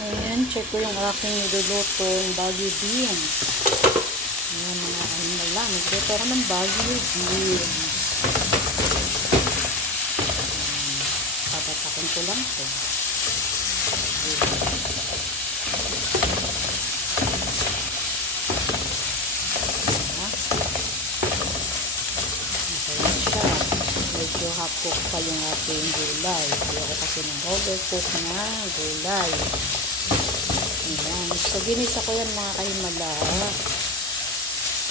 Ayan, check ko yung aking nilulutong Baguio beans. Ayan mga animal. Nagluto ako ng Baguio beans. Papatakin ko lang ito. Medyo half cook pa yung ating gulay. Ayoko kasi ng overcook na gulay. Ayan. So, ginisa ko yan mga kahimala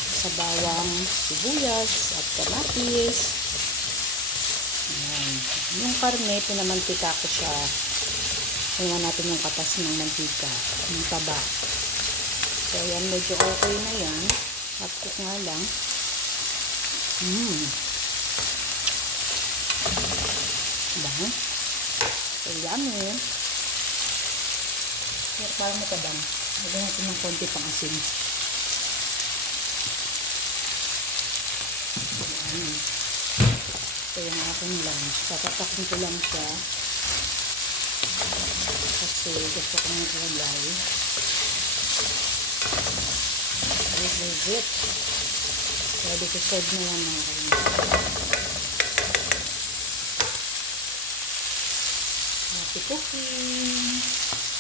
sa bawang sibuyas at kamatis. Ayan. Yung karne, pinamantika ko siya. Tingnan natin yung katas ng mantika. Yung taba. So, ayan. Medyo okay na yan. Half cook nga lang. Diba? So, yummy. Pero parang matabang. Lagyan natin ng konti pang asin. Ayan. So, yung aking lunch. Tatapakin ko lang siya. Kasi gusto ko ng gulay. This is it. Ready to serve na yan mga kaibigan. Happy cooking!